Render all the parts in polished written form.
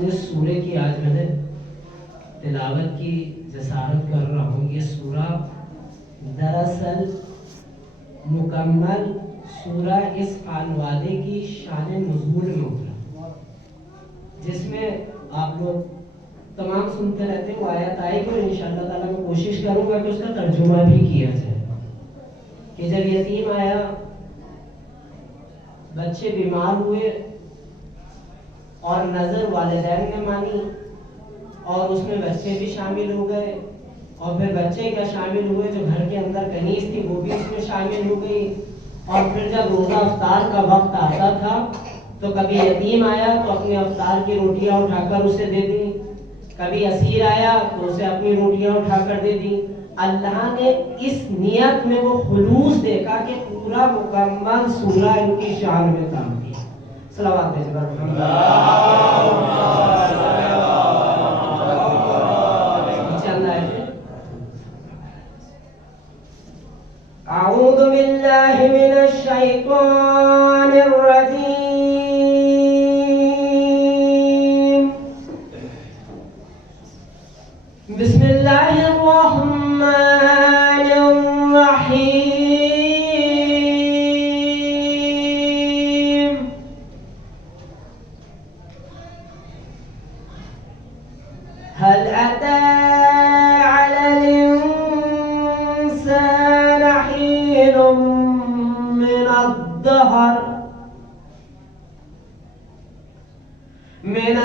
جس سورے کی آج میں نے تلاوت کی جسارت کر رہا ہوں، یہ سورہ دراصل مکمل سورہ اس خانوادے کی شان نزول میں اترا، جس میں آپ لوگ تمام سنتے رہتے ہیں، وہ آیت آئے گی اور انشاءاللہ تعالیٰ میں کوشش کروں گا کہ اس کا ترجمہ بھی کیا جائے کہ جب یتیم آیا، بچے بیمار ہوئے اور نظر والدین نے مانی اور اس میں بچے بھی شامل ہو گئے، اور پھر بچے کا شامل ہوئے جو گھر کے اندر کنیز تھی وہ بھی اس میں شامل ہو گئی، اور پھر جب روزہ افطار کا وقت آتا تھا تو کبھی یتیم آیا تو اپنے افطار کی روٹیاں اٹھا کر اسے دے دی، کبھی اسیر آیا تو اسے اپنی روٹیاں اٹھا کر دے دی۔ اللہ نے اس نیت میں وہ خلوص دیکھا کہ پورا مکمل سورہ ان کی شان میں کام کیا۔ صلوات بھیجو۔ اعوذ باللہ من الشیطان الرجیم، بسم اللہ الرحمن الرحیم، هل أتى على الإنسان حين من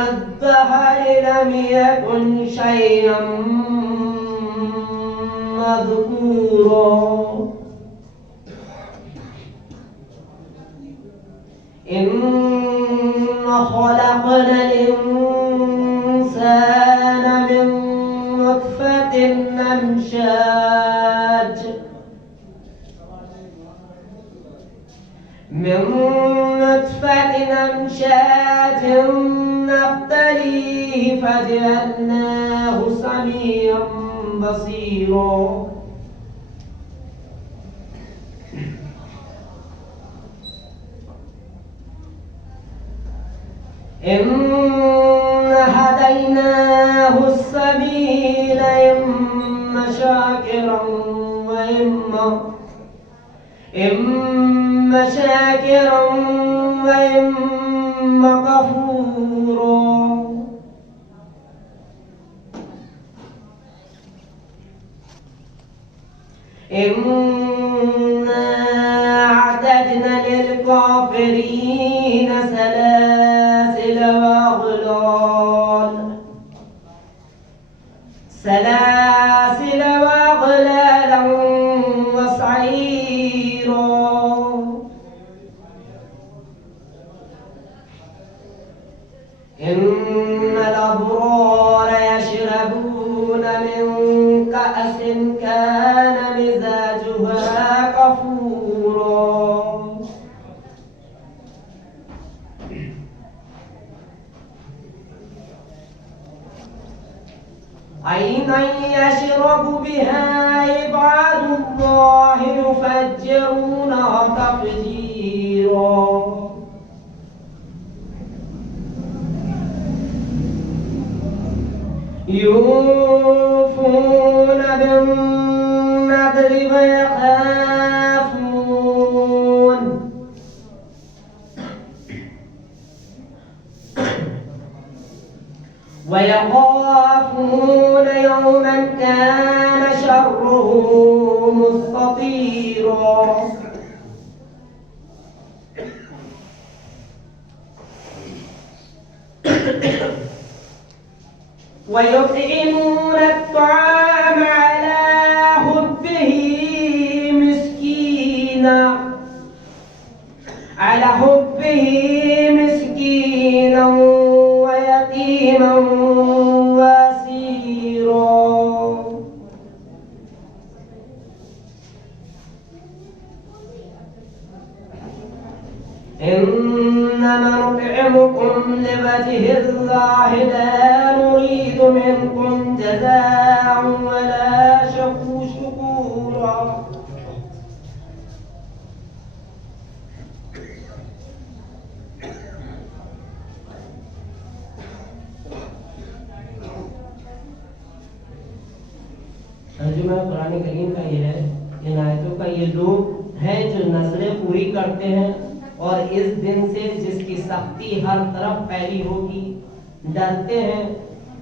الدهر لم يكن شيئا مذكورا، إنا خلقنا الإنسان من نطفة أمشاج نبتليه فجعلناه سميعا بصيرا، إنا هديناه السبيل إما شاكرا وإما كفورا، إنا أعتدنا للكافرين سلاسل وأغلالا وسعيرا، إن الأبرار يشربون من كأس كان مزاجها كفورا، عينا يشرب بها عباد الله يفجرونها تفجيرا، يوفون بالنذر ويخافون يوما كان شره مستطيرا، ويطعمون الطعام على حبه مسكينا ويتيما واسيرا، إنما نطعمكم لوجه الله لا نريد منكم جزاء ولا شكورا، ترجمہ قرآن کریم کا یہ ہے، ان آیتوں کا، یہ لوگ ہیں جو نظریں پوری کرتے ہیں اور اس دن سے جس کی سختی ہر طرف پھیلی ہوگی ڈرتے ہیں،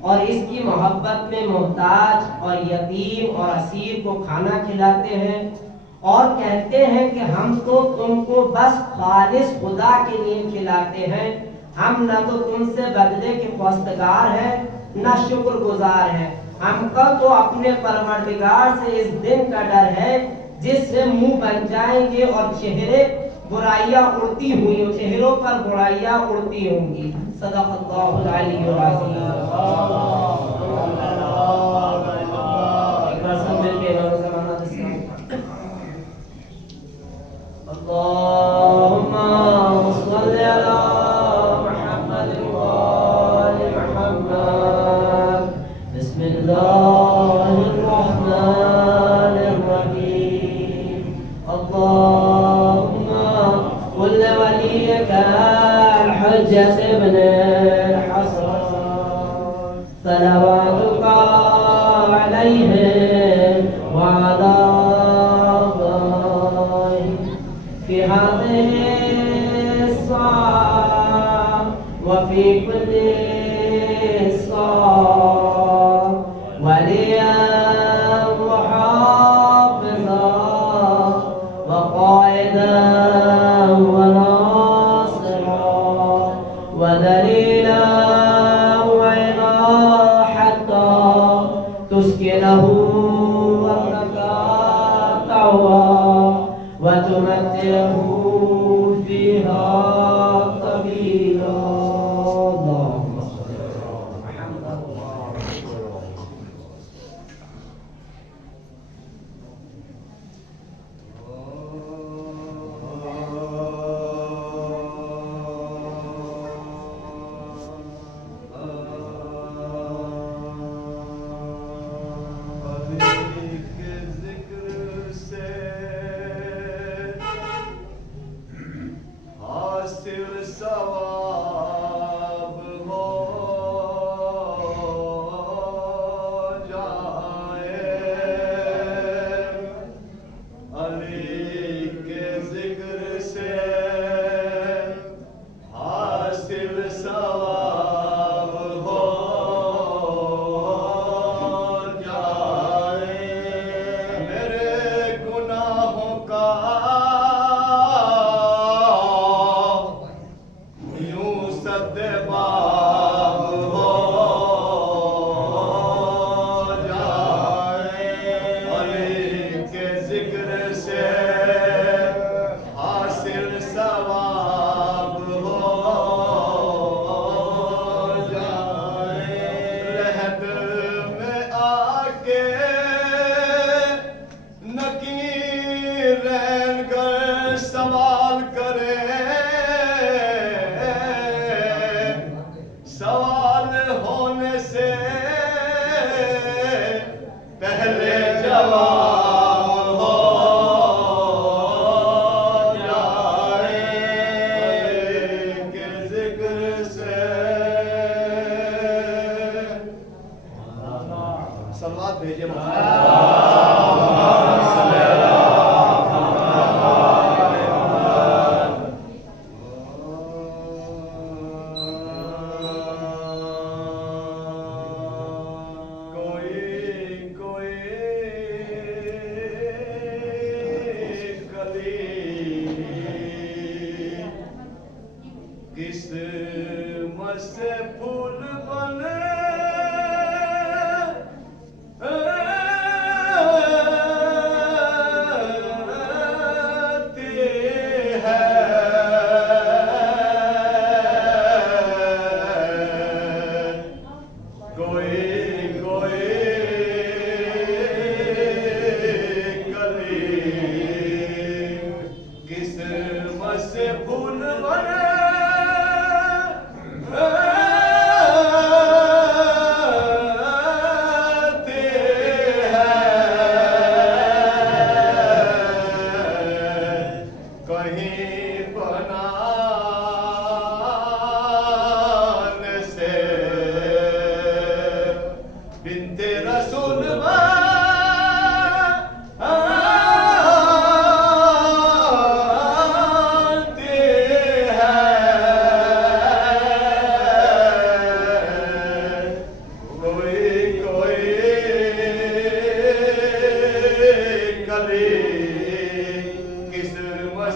اور اس کی محبت میں محتاج اور یتیم اور اسیر کو کھانا کھلاتے ہیں، اور کہتے ہیں کہ ہم تو تم کو بس خالص خدا کے لیے کھلاتے ہیں، ہم نہ تو تم سے بدلے کے خواستگار ہیں نہ شکر گزار ہیں، ہم کا تو اپنے پروردگار سے اس دن کا ڈر ہے جس سے منہ بن جائیں گے اور چہرے برائیاں اڑتی ہوئی، چہروں پر برائیاں اڑتی ہوں گی۔ صدق اللہ العلی العظیم۔ ایک بار سب مل کے اللہم صل علی محمد وآل محمد، بسم اللہ الرحمن الرحیم، اللہم قل ولیک الحجۃ ابن الحسن صلواتک علیہ وعلی في هذه الساعة وفي كل ساعة وليا وحافظا وقائدا وناصرا ودليلا وعظا حتى تسكنه أرضك طوعا وتمتعه فيها طويلا۔ اللهم صل على محمد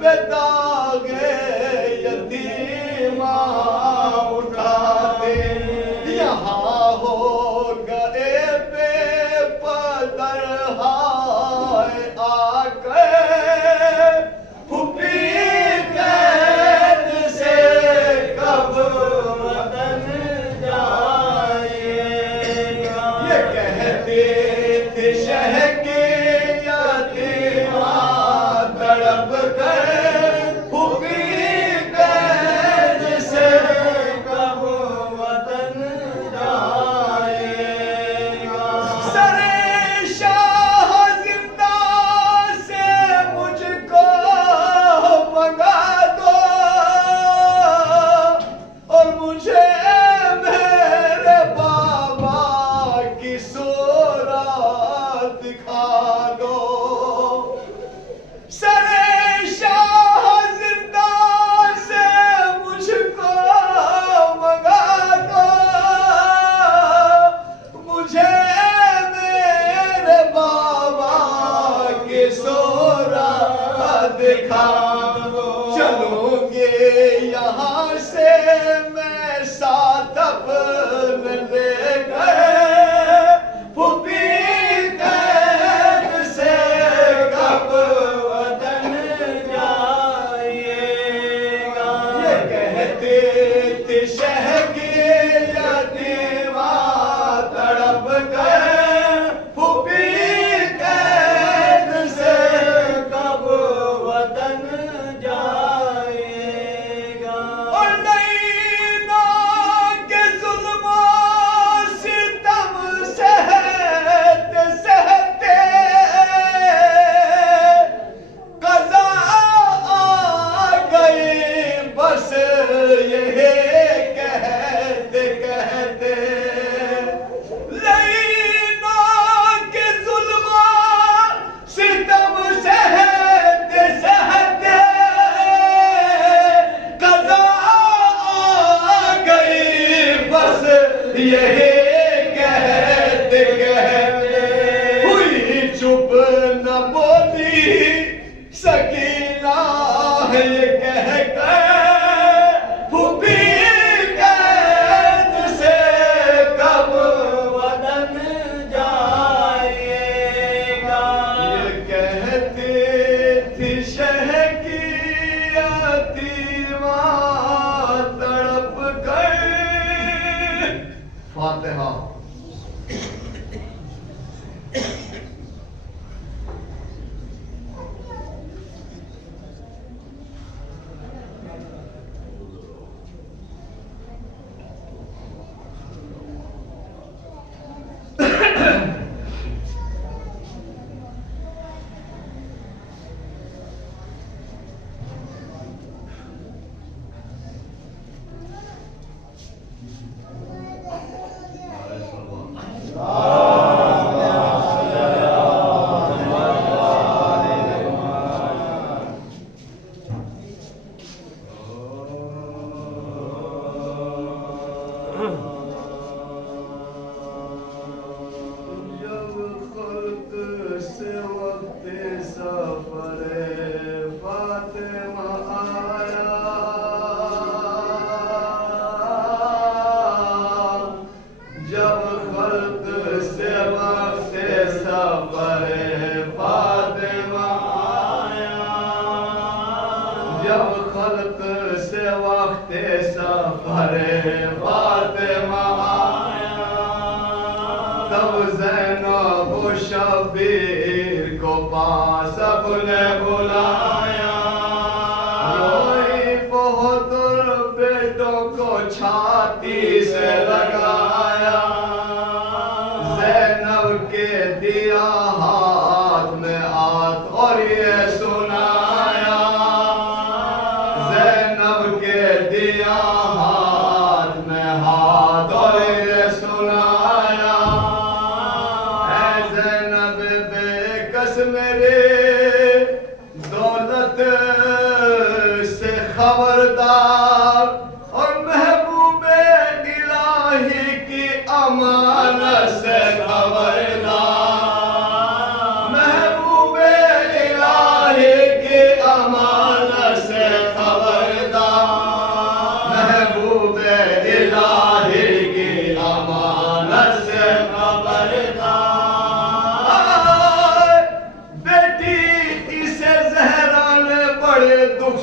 پہ داغ یتیمہ اٹھاتے یہاں ہو گئے بے پدر ہائے آ گئے پھوپھی قید سے کب وطن جائے گا یہ کہتے تھے شہ کے یتیمہ تڑپ کر پھوپھی قید سے کب وطن جائے گا سر شاہ زندہ سے مجھ کو منگا دو اور مجھے میرے بابا کی صورت دکھا دو سر شاہ زندہ سے مجھ کو منگا دو مجھے میرے بابا کی صورت دکھا دو چلوں گے یہاں سے میں ساتھ اپنے لے گئے پھوپھی قید سے کب وطن جائے گا یہ کہتے تھے شہ کے یتیمہ تڑپ گئے پھوپھی قید سے کب وطن جائے گا اور نینا کے ظلم و ستم سہتے سہتے قضا آ گئی بس یہی کہتے کہتے لینا کے ظلم و ستم سہتے سہتے قضا آ گئی بس یہی کہتے کہتے ہوئی چپ نہ بولی سکینہ یہ کہہ کر پھوپھی قید سے کب وطن جائے گا یہ کہتے تھی شہ کی یتیمہ تڑپ کر فاتحہ جب خلق سے وقت سفر فاطمہ آیا جب خلق سے وقت سفر فاطمہ آیا جب خلق سے وقت سفر فاطمہ آیا تب زینب و شبیر کو پاس اپنے بلایا روئی بہت بیٹوں کو چھاتی سے لگایا زینب کے دیا ہاتھ میں ہاتھ اور یہ سنایا زینب کے دیا ہاتھ میں ہاتھ اور یہ سنایا اے زینب بے کس میرے دولت سے خبردار اور محبوب الہی کی امانت سے خبردار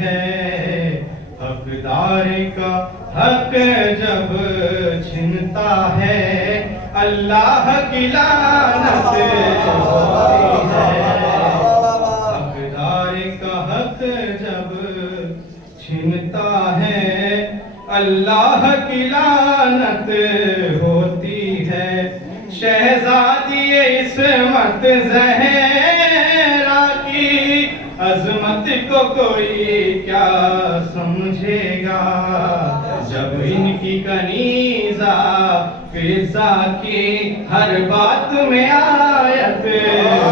ہے، حقدار کا حق جب چھنتا ہے اللہ کی لعنت ہوتی ہے، حقدار کا حق جب چھنتا ہے اللہ کی لعنت ہوتی ہے، شہزادی عصمت زہرا کی عظمت کو کوئی کیا سمجھے گا، جب ان کی کنیزہ فضا کی ہر بات میں آیت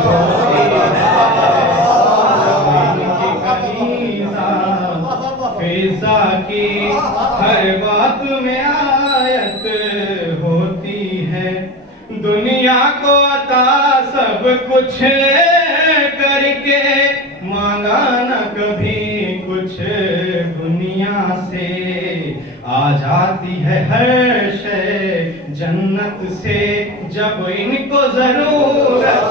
ہوتی ہے، جب ان کی کنیزہ فضا کی ہر بات میں آیت ہوتی ہے، دنیا کو عطا سب کچھ کر کے مانگا نہ کبھی کچھ دنیا سے، آ جاتی ہے ہر شے جنت سے جب ان کو ضرورت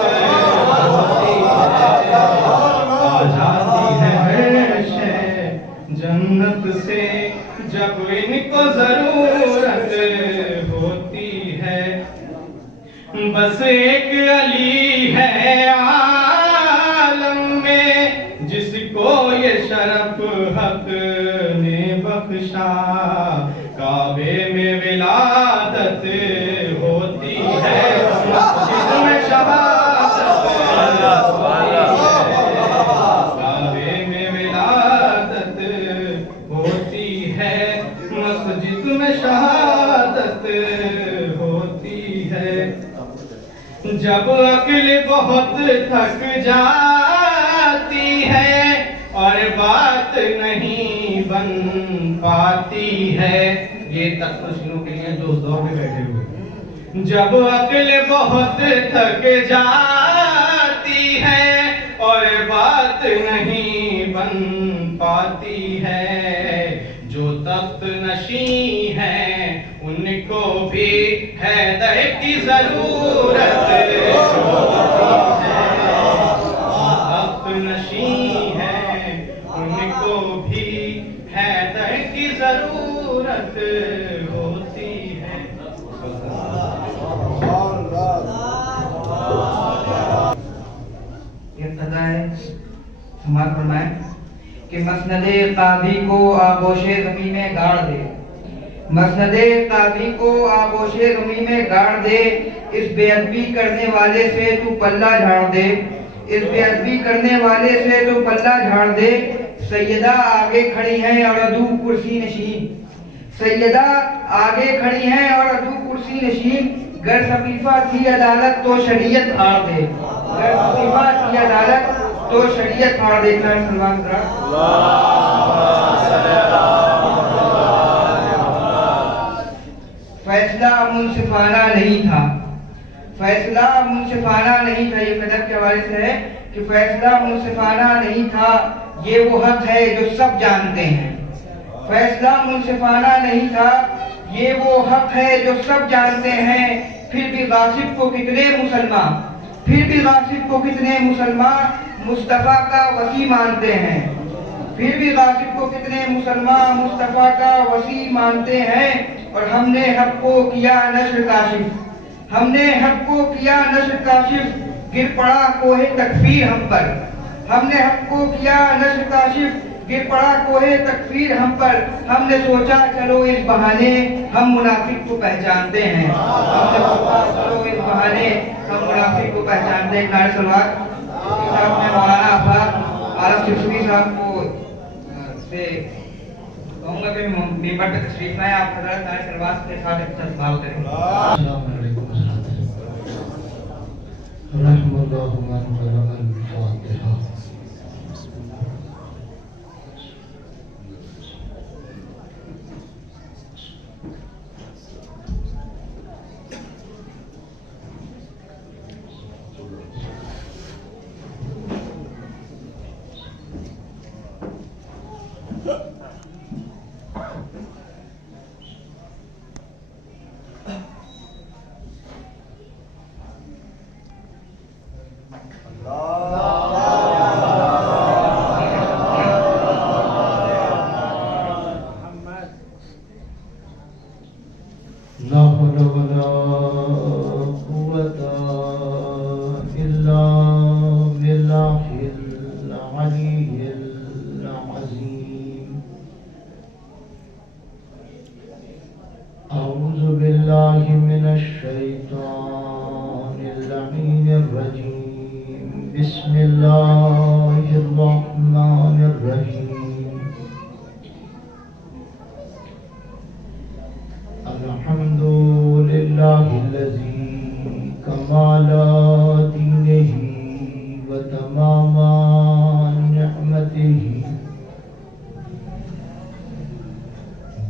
ہوتی ہے، آ جاتی ہے ہر شے جنت سے جب ان کو ضرورت ہوتی ہے، بس ایک علی ہے عالم میں جس کو یہ شرف حق نے بخشا، کعبے میں ولادت ہوتی ہے، مسجد میں شہادت ہوتی ہے، کعبے میں ولادت ہوتی ہے، مسجد میں شہادت ہوتی ہے، جب عقل بہت تھک جاتی ہے اور بات نہیں بن پاتی ہے، یہ تک نشینوں کے لیے جو اس دور میں بیٹھے ہوئے، جب عقل بہت تھک جاتی ہے اور بات نہیں بن پاتی ہے، جو تخت نشین ہے ان کو بھی حیدر کی ضرورت ہوتی ہے، تخت نشین ہے ان کو بھی حیدر کی ضرورت ہوتی ہے۔ یہ سزا ہے، سماعت فرمائیں کہ مسند قاضی کو آغوش زمین میں گاڑ دے، مسند قاضی کو آغوش زمین میں گاڑ دے، اس بے ادبی کرنے والے سے تو پلہ جھاڑ دے، اس بے ادبی کرنے والے سے تو پلہ جھاڑ دے، سیدہ آگے کھڑی ہیں اور ادو کرسی نشین، سیدہ آگے کھڑی ہیں اور ادو کرسی نشین، گر سقیفہ کی عدالت تو شریعت پھاڑ دے، گر سقیفہ کی عدالت تو شریعت پھاڑ دے۔ سلمان فیصلہ منصفانہ نہیں تھا، فیصلہ منصفانہ نہیں تھا، یہ قدر کے حوالے سے ہے کہ فیصلہ منصفانہ نہیں تھا، یہ وہ حق ہے جو سب جانتے ہیں، فیصلہ منصفانہ نہیں تھا، یہ وہ حق ہے جو سب جانتے ہیں، پھر بھی غاصب کو کتنے مسلمان، پھر بھی غاصب کو کتنے مسلمان مصطفیٰ کا وسیع مانتے ہیں، پھر بھی غاصب کو کتنے مسلمان مصطفیٰ کا وسیع مانتے ہیں، اور ہم نے حق کو کیا نشر کاشف، ہم نے حق کو کیا نشر کاشف، گر پڑا کوہ تکفیر ہم پر، ہم نے حق کو کیا نشر کاشف، گر پڑا کوہ تکفیر ہم پر، ہم نے سوچا چلو اس بہانے ہم منافق کو پہچانتے ہیں، ہم نے سوچا چلو اس بہانے ہم منافق کو پہچانتے ہیں۔ نعرہ صلوات صاحب میں مولانا آفاق عالم چشتی صاحب کو سے کہوں گا کہ ممبر پہ تشریف لائیں، آپ حضرت نعرہ صلوات کے ساتھ استقبال کریں۔ السلام علیکم رحم اللہ من قرأ الفاتحہ۔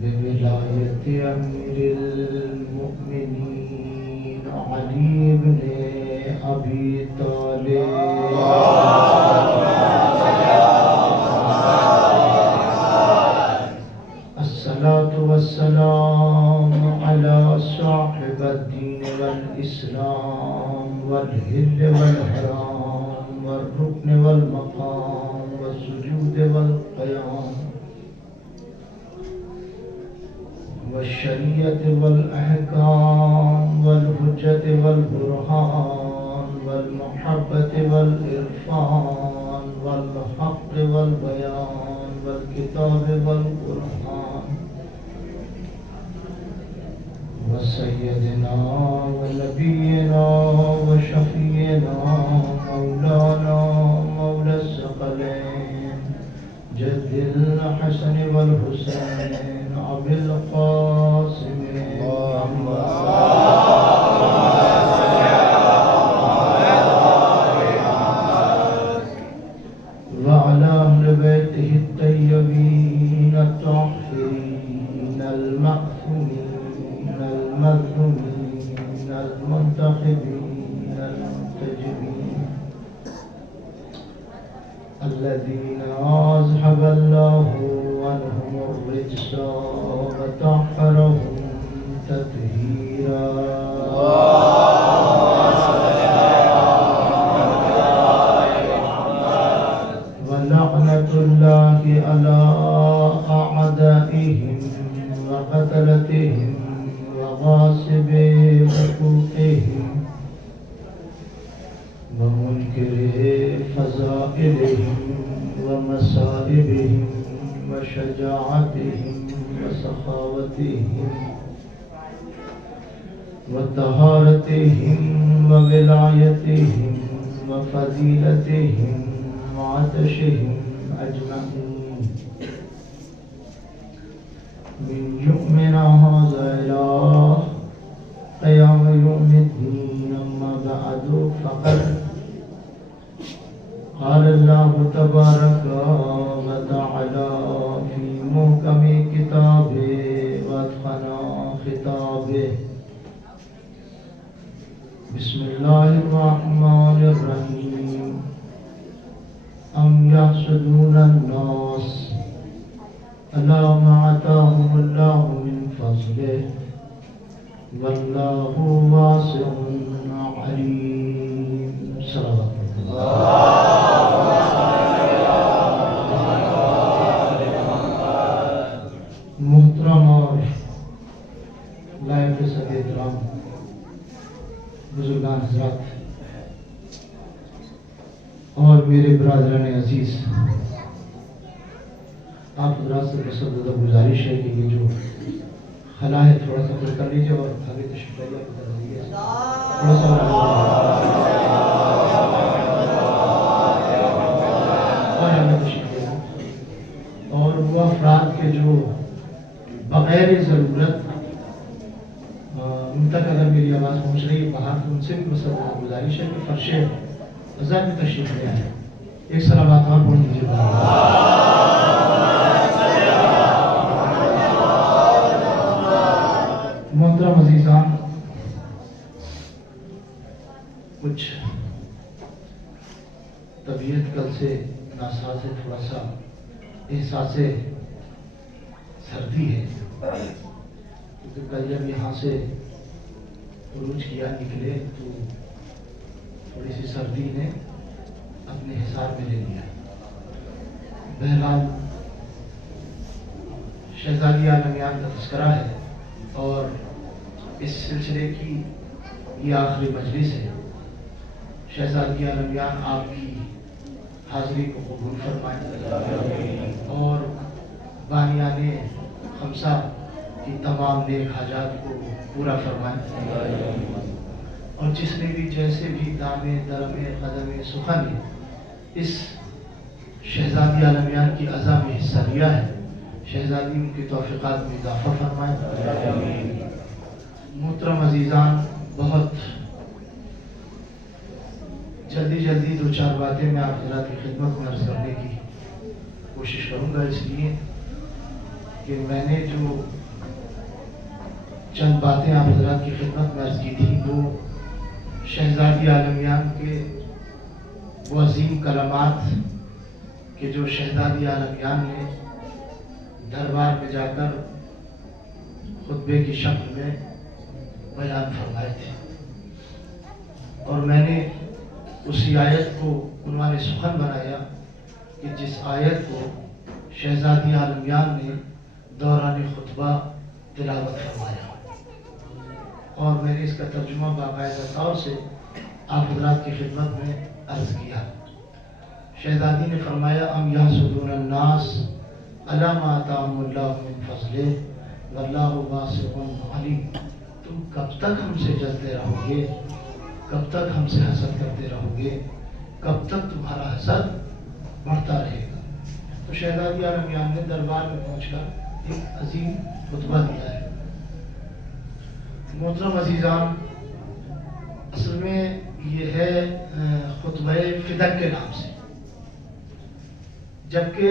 بولایت امیر المؤمنین علی بن ابی طالب الصلاة والسلام على صاحب الدين والإسلام والهل والحرام والركن والمقام والسجود والقيام والشريعة والأحكام والحجة والبرهان والمحبة والإرفان والحق والبيان والكتاب والقرآن وسيدنا ونبينا وشفينا مولانا مولى الثقلين جد الحسن والحسين أبي القاسم وعلى أهل بيته الطيبين الطاهرين المعصومين المظلومين المنتخبين المنتجبين الذين أذهب الله عنهم الرجس وطهرهم تطهيرا ولعنة الله على أعدائهم وقتلتهم وغاصبي حقوقهم ومنكر فضائلهم ومصائبهم وشجاعتهم وسخاوتهم وطهارتهم وولايتهم وفضيلتهم وعطشهم أجمعين من يؤمن هذا إلى قيام يوم الدين. أما بعد فقد قال الله تبارك وتعالى في محكم كتابه وأتقن خطابه بسم الله الرحمن الرحيم أم يحسدون الناس على ما آتاهم الله من فضله والله واسع عليم. صلوات محترم اور لائق صدر احترام بزرگان حضرات اور میرے برادران عزیز، آپ حضرات سے بسدہ گزارش ہے کہ یہ جو خلا ہے تھوڑا سا پر کر لیجیے اور آگے تشریف لائیے آپ کر دیجیے تھوڑا سا اور آگے تشریف لائیے. اور وہ افراد کے جو بغیر ضرورت ان تک اگر میری آواز پہنچ رہی ہے باہر تو ان سے بھی بسدہ گزارش ہے کہ فرش عزا میں تشریف لے آئے. ایک صلوات اور پڑھ دیجیے. محترم عزیزان، کچھ طبیعت کل سے ناساز ہے، تھوڑا سا احساس سردی ہے کیونکہ کل جب یہاں سے عروج کیا نکلے تو تھوڑی سی سردی نے اپنے حصار میں لے لیا. بہرحال شہزادی عالمیان کا تذکرہ ہے اور اس سلسلے کی یہ آخری مجلس ہے. شہزادی عالمیان آپ کی حاضری کو قبول فرمائیں اور بانیان خمسہ کی تمام نیک حاجات کو پورا فرمائیں. اور جس نے بھی جیسے بھی دامے درمے قدمے سخن اس شہزادی عالمیان کی عزا میں حصہ لیا ہے، شہزادی ان کی توفیقات میں اضافہ فرمائیں. محترم عزیزان، بہت جلدی دو چار باتیں میں آپ حضرات کی خدمت میں عرض کرنے کی کوشش کروں گا، اس لیے کہ میں نے جو چند باتیں آپ حضرات کی خدمت میں عرض کی تھی وہ شہزادی عالمیان کے وہ عظیم کلمات کہ جو شہزادی عالمیان نے دربار میں جا کر خطبے کی شکل میں بیان فرمائے تھے، اور میں نے اسی آیت کو عنوان سخن بنایا کہ جس آیت کو شہزادی عالمیان نے دوران خطبہ تلاوت فرمایا، اور میں نے اس کا ترجمہ باقاعدہ طور سے آپ حضرات کی خدمت میں عرض کیا۔ شہزادی نے فرمایا ام یحسدون الناس علی ما آتاہم اللہ من فضلہ واللہ واسع علیم، تم کب تک ہم سے جلتے رہو گے، کب تک ہم سے حسد کرتے رہو گے، کب تک تمہارا حسد بڑھتا رہے گا۔ تو شہزادی عالمیان نے دربار میں پہنچ کر ایک عظیم خطبہ دیا ہے۔ محترم عزیزان، اصل میں یہ ہے خطبہ فدق کے نام سے، جبکہ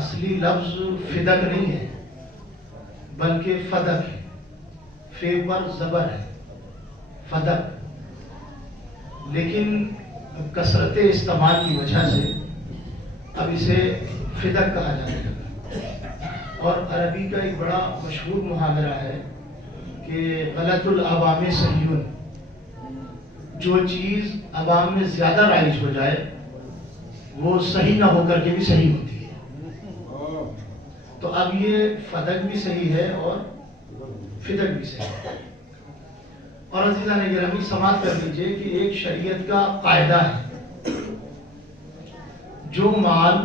اصلی لفظ فدق نہیں ہے بلکہ فدق ہے، فے پر زبر ہے فدق، لیکن کثرت استعمال کی وجہ سے اب اسے فدق کہا جانے لگا۔ اور عربی کا ایک بڑا مشہور محاورہ ہے کہ غلط العوام صحیح، جو چیز عوام میں زیادہ رائج ہو جائے وہ صحیح نہ ہو کر کے بھی صحیح ہوتی ہے۔ تو اب یہ فدق بھی صحیح ہے اور فدق بھی صحیح ہے۔ اور عزیزان گرامی سماعت کر لیجئے کہ ایک شریعت کا قاعدہ ہے، جو مال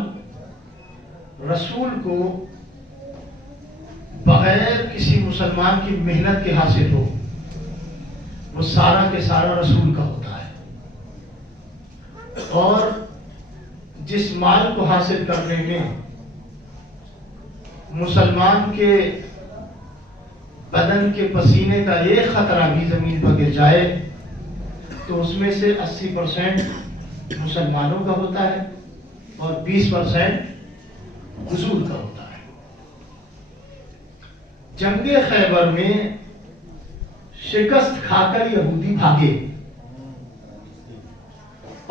رسول کو بغیر کسی مسلمان کی محنت کے حاصل ہو وہ سارا کے سارا رسول کا ہوتا ہے، اور جس مال کو حاصل کرنے میں مسلمان کے بدن کے پسینے کا ایک قطرہ بھی زمین پر گر جائے تو اس میں سے 80% مسلمانوں کا ہوتا ہے اور 20% حضور کا ہوتا ہے۔ جنگ خیبر میں شکست کھا کر یہودی بھاگے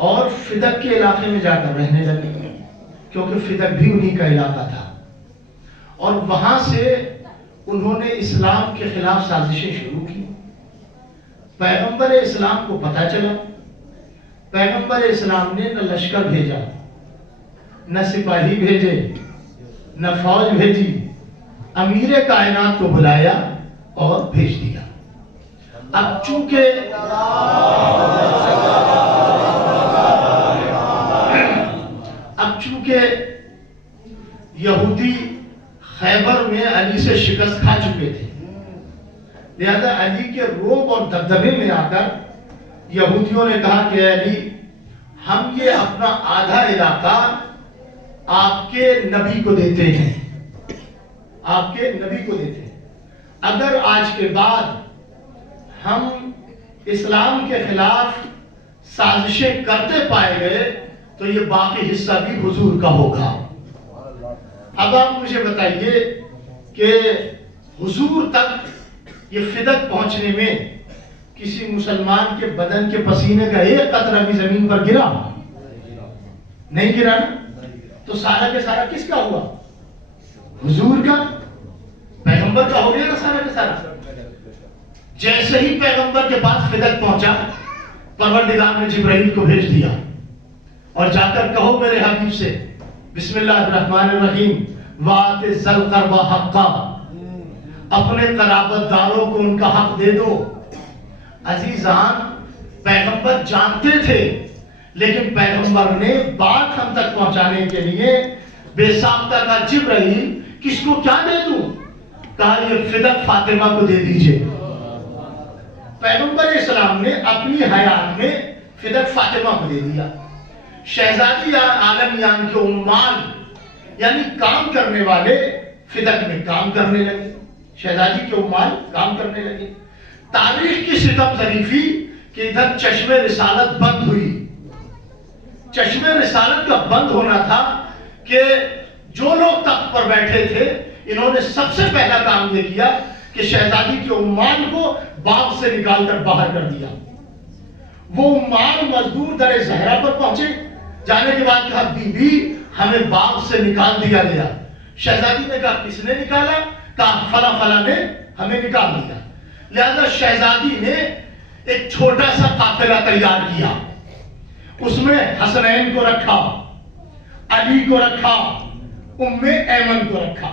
اور فدق کے علاقے میں جا کر رہنے لگے، کیونکہ فدق بھی انہی کا علاقہ تھا، اور وہاں سے انہوں نے اسلام کے خلاف سازشیں شروع کی۔ پیغمبر اسلام کو پتہ چلا، پیغمبر اسلام نے نہ لشکر بھیجا، نہ سپاہی بھیجے، نہ فوج بھیجی، امیر کائنات کو بلایا اور بھیج دیا۔ اب چونکہ یہودی خیبر میں علی سے شکست کھا چکے تھے، لہذا علی کے روب اور دبدبے میں آ کر یہودیوں نے کہا کہ علی، ہم یہ اپنا آدھا علاقہ آپ کے نبی کو دیتے ہیں، آپ کے نبی کو دیتے ہیں، اگر آج کے بعد ہم اسلام کے خلاف سازشیں کرتے پائے گئے تو یہ باقی حصہ بھی حضور کا ہوگا۔ اب آپ مجھے بتائیے کہ حضور تک یہ فدق پہنچنے میں کسی مسلمان کے بدن کے پسینے کا ایک قطرہ بھی زمین پر گرا؟ نہیں گرا نا؟ تو سارا کے سارا کس کا ہوا؟ حضور کا، پیغمبر کا ہو گیا نا سارا کے سارا۔ جیسے ہی پیغمبر کے پاس فدق پہنچا، پروردگار نے جبرائیل کو بھیج دیا اور جا کر کہو میرے حبیب سے بسم اللہ الرحمن الرحیم وَآتِ ذِی الْقُرْبَىٰ حَقَّهُ، اپنے قرابت داروں کو ان کا حق دے دو۔ عزیزان، پیغمبر جانتے تھے، لیکن پیغمبر نے بات ہم تک پہنچانے کے لیے بے ساختہ کا جبرائیل کس کو کیا دے دوں؟ کہا یہ فدق فاطمہ کو دے دیجئے۔ پیغمبر اسلام نے اپنی حیات میں فدق فاطمہ کو دے دیا۔ شہزادی عالمیان کے عمال یعنی کام کرنے والے فدق میں کام کرنے لگے، شہزادی کے عمال کام کرنے لگے۔ تاریخ کی ستم ظریفی کہ ادھر چشم رسالت بند ہوئی۔ چشم رسالت کا بند ہونا تھا کہ جو لوگ تخت پر بیٹھے تھے انہوں نے سب سے پہلا کام یہ کیا کہ شہزادی کی عمان کو باغ سے نکال کر باہر کر دیا. وہ عمان مزدور در زہرا پر پہنچے. جانے کے بعد کہا بی بی ہمیں باغ سے نکال دیا گیا. شہزادی نے کہا کس نے نکالا؟ کہا فلاں فلاں نے ہمیں نکال دیا. لہذا شہزادی نے ایک چھوٹا سا قافلہ تیار کیا. اس میں حسنین کو رکھا, علی کو رکھا, ام ایمن کو رکھا.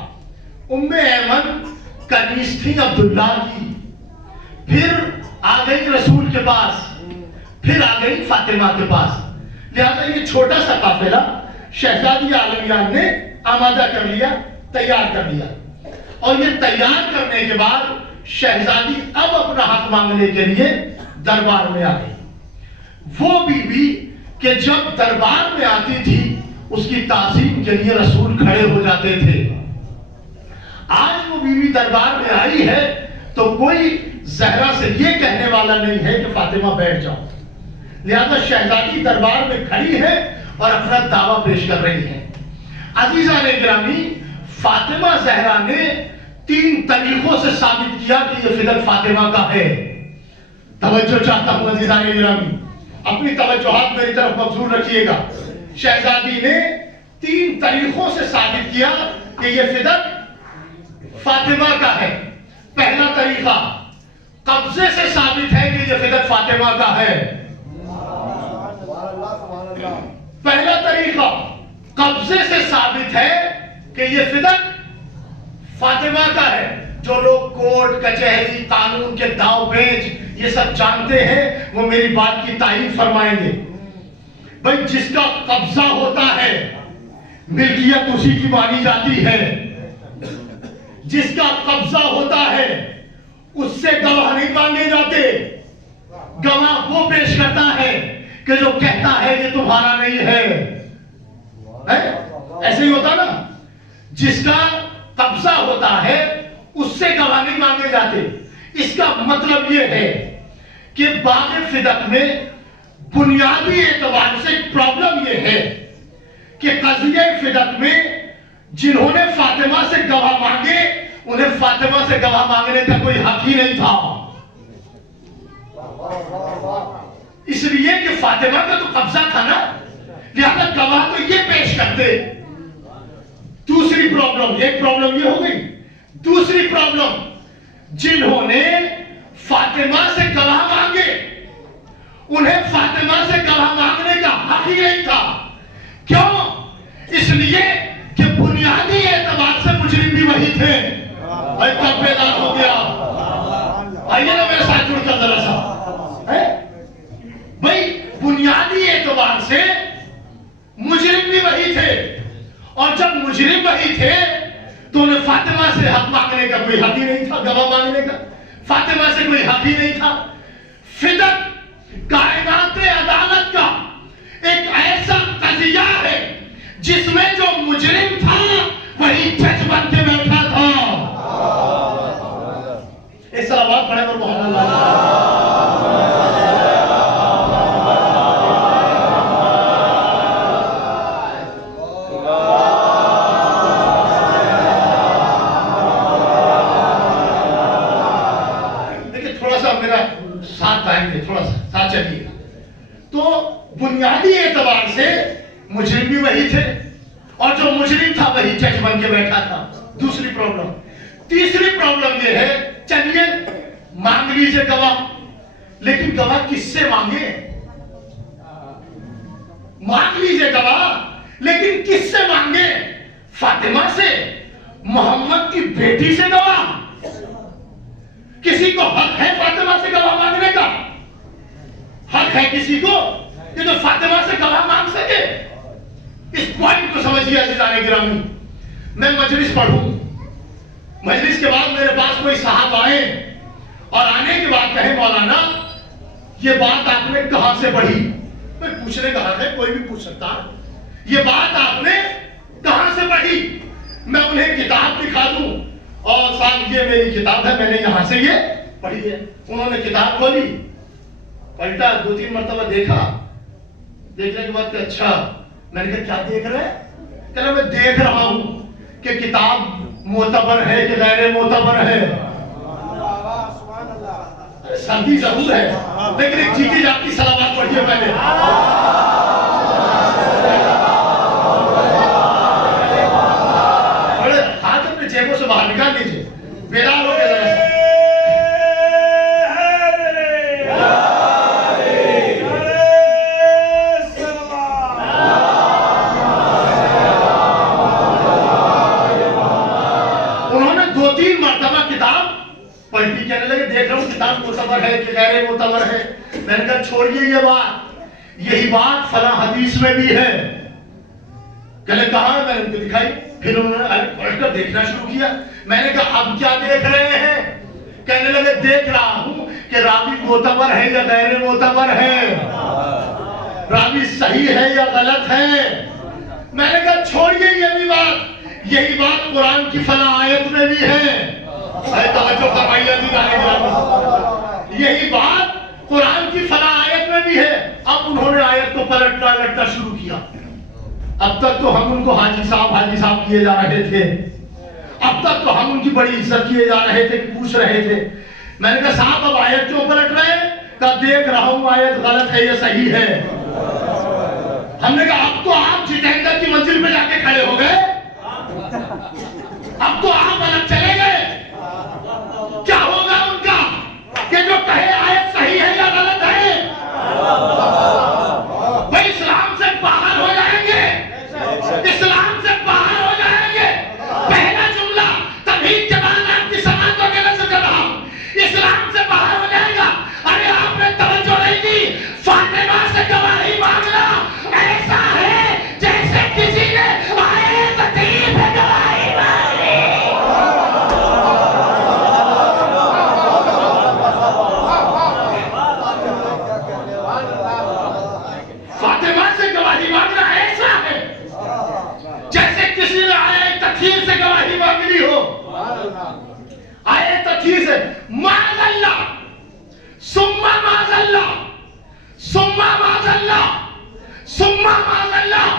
ام ایمن کنیز تھی عبداللہ کی. پھر آ گئی رسول کے پاس, پھر آ گئی فاطمہ کے پاس. لہذا یہ چھوٹا سا قافلہ شہزادی عالمیان نے آمادہ کر لیا, تیار کر لیا. اور یہ تیار کرنے کے بعد شہزادی اب اپنا حق مانگنے کے لیے دربار میں آ گئی. وہ بی بی کہ جب دربار میں آتی تھی اس کی تعظیم کے لیے رسول کھڑے ہو جاتے تھے. آج وہ بی بی دربار میں آئی ہے تو کوئی زہرا سے یہ کہنے والا نہیں ہے کہ فاطمہ بیٹھ جاؤ. لہذا شہزادی دربار میں کھڑی ہے اور اپنا دعویٰ پیش کر رہی ہے. عزیزان گرامی, فاطمہ زہرا نے 3 طریقوں سے ثابت کیا کہ یہ فدق فاطمہ کا ہے. توجہ چاہتا ہوں عزیزان گرامی, اپنی توجہات میری طرف مبذول رکھیے گا. شہزادی نے 3 طریقوں سے ثابت کیا کہ یہ فدق فاطمہ کا ہے. پہلا طریقہ قبضے سے ثابت ہے کہ یہ فدق فاطمہ کا ہے. پہلا طریقہ قبضے سے ثابت ہے کہ یہ فدق فاطمہ کا ہے. جو لوگ کورٹ کچہری قانون کے داؤ پیچ یہ سب جانتے ہیں وہ میری بات کی تائید فرمائیں گے. بھئی جس کا قبضہ ہوتا ہے ملکیت اسی کی مانی جاتی ہے. جس کا قبضہ ہوتا ہے اس سے گواہ نہیں مانگے جاتے. گواہ وہ پیش کرتا ہے کہ جو کہتا ہے کہ تمہارا نہیں ہے. ایسے ہی ہوتا نا, جس کا قبضہ ہوتا ہے اس سے گواہ نہیں مانگے جاتے. اس کا مطلب یہ ہے کہ باغ فدق میں بنیادی اعتبار سے پرابلم یہ ہے کہ قضیہ فدق میں جنہوں نے فاطمہ سے گواہ مانگے انہیں فاطمہ سے گواہ مانگنے کا کوئی حق ہی نہیں تھا. اس لیے کہ فاطمہ کا تو قبضہ تھا نا, لہذا گواہ تو یہ پیش کرتے. دوسری پرابلم, ایک پرابلم یہ ہو گئی. دوسری پرابلم, جنہوں نے فاطمہ سے گواہ مانگے انہیں فاطمہ سے گواہ مانگنے کا حق ہی نہیں تھا. کیوں؟ اس لیے کہ بنیادی اعتبار سے مجرم بھی وہی تھے. بھائی کب بیدار ہو گیا؟ آئیے نا میرے ساتھ جڑ کر ذرا سا. بھائی بنیادی اعتبار سے مجرم بھی وہی تھے, اور جب مجرم وہی تھے تو انہیں فاطمہ سے حق مانگنے کا کوئی حق ہی نہیں تھا. گواہ مانگنے کا فاطمہ سے کوئی حق ہی نہیں تھا. فدق کائنات عدالت کا ایک ایسا قضیہ ہے جس میں جو مجرم تھا وہی جج بن کے بیٹھا تھا. ایک صلوات پڑھے اور محمد اللہ. تھوڑا سا ساتھ چلیے. تو بنیادی اعتبار سے مجرم بھی وہی تھے اور جو مجرم تھا وہی جج بن کے بیٹھا تھا. دوسری پرابلم. تیسری پرابلم یہ ہے, چلیے مانگ لیجیے گواہ, لیکن گواہ کس سے مانگے؟ مانگ لیجیے گواہ لیکن کس سے مانگے؟ فاطمہ سے, محمد کی بیٹی سے گواہ؟ کسی کو حق ہے فاطمہ سے گواہ مانگنے کا؟ حق ہے کسی کو کہ جو فاطمہ سے گواہ مانگ سکے؟ اس پوائنٹ کو سمجھیے عزیزان گرامی. میں مجلس پڑھوں, مجلس کے بعد میرے پاس کوئی صاحب آئے اور آنے کے بعد کہے مولانا یہ بات آپ نے کہاں سے پڑھی؟ میں پوچھنے کا حق ہے, کوئی بھی پوچھ سکتا. یہ بات آپ نے کہاں سے پڑھی؟ میں انہیں کتاب دکھا دوں اور صاحب یہ میری کتاب ہے, میں نے یہاں سے یہ پڑھی ہے. انہوں نے کتاب کھولی, پلٹا, 2-3 مرتبہ دیکھا. دیکھنے کے بعد کہ اچھا. میں نے کہا کیا دیکھ رہے ہیں؟ کہنا میں دیکھ رہا ہوں کہ کتاب معتبر ہے کہ غیر معتبر ہے؟ سردی ضرور ہے لیکن ایک چیز آپ کی سلامات پڑھیے پہلے. ہاتھ اپنے جیبوں سے باہر نکال لیجیے, بیدار ہو کے ذرا سا. انہوں نے 2-3 مرتبہ کتاب پلٹی کہنے لگے, دیکھ رہا ہوں کتاب معتبر ہے کہ غیر معتبر ہے. میں نے کہا چھوڑیے یہ بات, یہی بات فلاں حدیث میں بھی ہے. کہنے کہاں ہے؟ میں نے ان کو دکھائی. پھر انہوں نے پلٹ کر دیکھنا شروع کیا. میں نے کہا اب کیا دیکھ رہے ہیں؟ کہنے لگے دیکھ رہا ہوں کہ راوی معتبر ہے یا غیر معتبر ہے, راوی صحیح ہے یا غلط ہے. میں نے کہا چھوڑیے یہ بھی بات, یہی بات قرآن کی فلاں آیت میں بھی ہے. توجہ فرمائیے عزیزان گرامی, یہی بات قرآن کی فلاں آیت میں بھی ہے. اب انہوں نے آیت کو پلٹنا شروع کیا. اب تک تو ہم ان کو حاجی صاحب کیے جا رہے تھے, اب تک تو ہم ان کی بڑی عزت کیے جا رہے تھے کہ پوچھ رہے تھے. میں نے کہا صاحب اب آیت کیوں پلٹ رہے ہیں؟ کہا دیکھ رہا ہوں آیت غلط ہے یا صحیح ہے. ہم نے کہا اب تو آپ جتیندر کی منزل پہ جا کے کھڑے ہو گئے, اب تو آپ الگ چلے گئے. کیا ہوگا ان کا کہ جو کہے آیت صحیح ہے یا غلط ہے؟ وہ اسلام سے باہر ہو جائیں گے, اسلام سے باہر ہو جائیں گے. پہلا جملہ تمہید کے بعد آپ کی سماعتوں کے نظر کر رہا ہوں, اسلام سے باہر ہو جائے گا. ارے آپ نے توجہ نہیں دی, فاطمہ سے گواہی مانگنا ایسا ہے جیسے کسی نے آیت تطہیر سے گواہی مانگی. فاطمہ سے گواہی مانگنا ایسا ہے جیسے کسی نے آیت تطہیر سے گواہی مانگ لی ہو. آیت تطہیر سے معاذ اللہ ثم معاذ اللہ ثم معاذ اللہ ثم معاذ اللہ.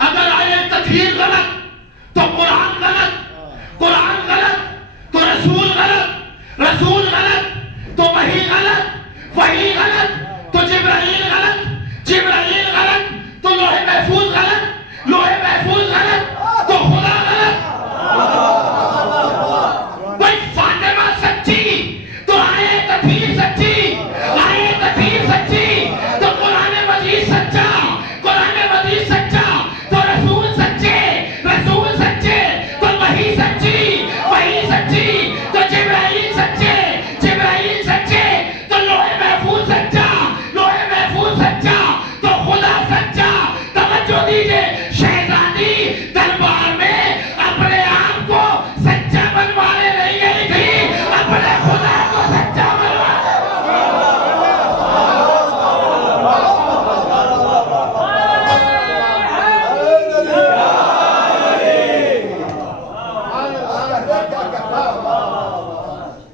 اگر آیت تطہیر غلط تو قرآن غلط, قرآن غلط تو رسول غلط, رسول غلط تو وحی غلط, وحی غلط تو جبرائیل غلط, جبرائیل غلط تو لوح محفوظ غلط, لوح محفوظ غلط تو خدا غلط. بھائی فاطمہ سچی تو آیت تطہیر سچی, آیت تطہیر سچی تو قرآن مجید سچا, قرآن مجید سچا تو رسول سچے, رسول سچے تو وحی سچی, وحی سچی تو جبرائیل سچے, جبرائیل سچے تو لوح محفوظ سچا, لوح محفوظ سچا تو خدا سچا. توجہ دیجئے, شہزادی دربار میں اپنے آپ کو سچا بنوانے نہیں گئی تھی, اپنے خدا کو سچا بنوانے.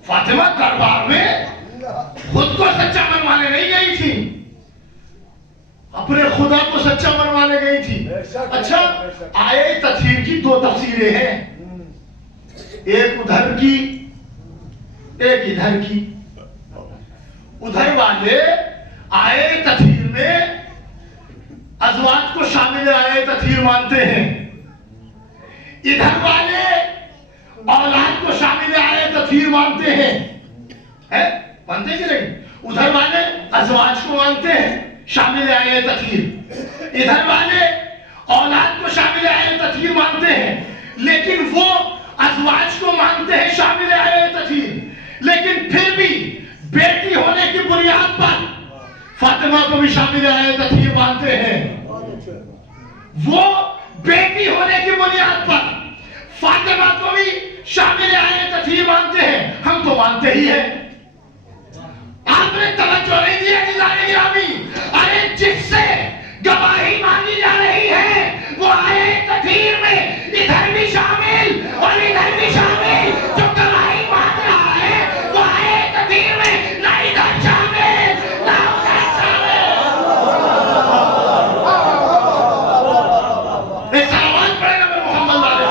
فاطمہ دربار میں خود کو سچا بنوانے نہیں گئی تھی, اپنے خدا کو سچا بنوانے گئی تھی. اچھا, آیت تطہیر کی 2 تفسیریں ہیں, ایک ادھر کی ایک ادھر کی. ادھر والے آیت تطہیر میں ازواج کو شامل آیت تطہیر مانتے ہیں, ادھر والے اولاد کو شامل آیت تطہیر مانتے ہیں. مانتے کہ نہیں؟ ادھر والے ازواج کو مانتے ہیں شامل آیت تطہیر, ادھر والے اولاد کو شامل آیت تطہیر مانتے ہیں. لیکن وہ ازواج کو مانتے ہیں شامل آیت تطہیر, لیکن پھر بھی بیٹی ہونے کی بنیاد پر فاطمہ کو بھی شامل آیت تطہیر مانتے ہیں. وہ بیٹی ہونے کی بنیاد پر فاطمہ کو بھی شامل آیت تطہیر مانتے ہیں, ہم تو مانتے ہی ہیں. آپ نے توجہ نہیں دیا عزیزان گرامی. ارے جس سے گواہی مانگی جا رہی ہے وہ آیت تطہیر میں ادھر بھی شامل اور ادھر بھی شامل. جو گواہی مانگ رہا ہے وہ آیت تطہیر میں نہ ادھر شامل نہ ادھر شامل. سلامات پڑھے نبی محمد علیہ.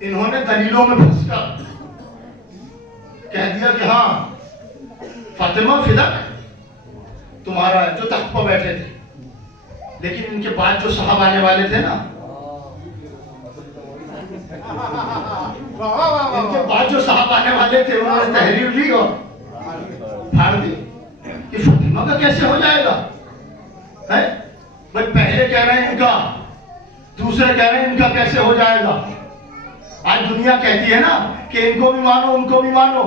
انہوں نے دلیلوں میں پھنس کر کہہ دیا کہ ہاں فاطمہ فدق تمہارا ہے، جو تخت پر بیٹھے تھے. لیکن ان کے بعد جو صاحب آنے والے تھے نا، ان کے بعد جو صاحب آنے والے تھے انہوں نے تحریر لی اور پھاڑ دی کہ فاطمہ کا کیسے ہو جائے گا. بھائی پہلے کہہ رہے ہیں ان کا، دوسرے کہہ رہے ہیں ان کا کیسے ہو جائے گا. آج دنیا کہتی ہے نا کہ ان کو بھی مانو ان کو بھی مانو.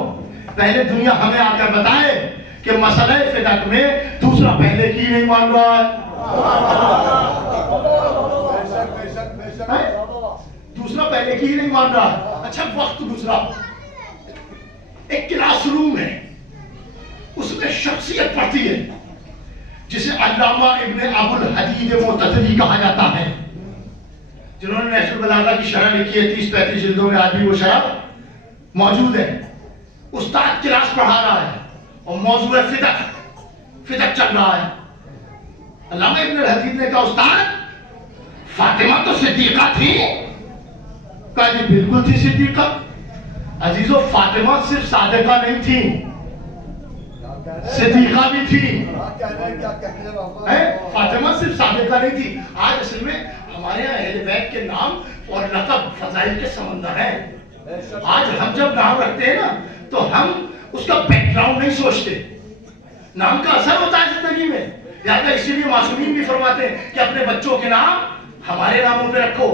پہلے دنیا ہمیں آ کر بتائے کہ مسئلہ فدق میں دوسرا پہلے کی نہیں مان رہا ہے. دوسرا پہلے کی نہیں مان رہا ہے. اچھا وقت گزرا، ایک کلاس روم ہے، اس میں شخصیت پڑھتی ہے جسے علامہ ابن ابو الحدید معتزلی کہا جاتا ہے، جنہوں نے نحو البلاغہ کی شرح لکھی ہے. 30-35 جلدوں میں آج بھی وہ شرح موجود ہے. استاد کلاس پڑھا رہا ہے اور موضوع ہے فدق. فدق چل رہا ہے. علامہ ابن الحدید نے کہا استاد فاطمہ تو صدیقہ تھی. کہا جی بالکل تھی صدیقہ. عزیزو فاطمہ صرف صادقہ نہیں تھی، صدیقہ بھی تھی. فاطمہ صرف صادقہ نہیں تھی. آج اصل میں ہمارے یہاں اہل بیت کے نام اور لقب فضائل کے سمندر ہیں. آج ہم جب نام رکھتے ہیں نا تو ہم اس کا بیک گراؤنڈ نہیں سوچتے. نام کا اثر ہوتا ہے زندگی میں. لہٰذا اسی لیے معصومین بھی فرماتے ہیں کہ اپنے بچوں کے نام ہمارے ناموں پہ رکھو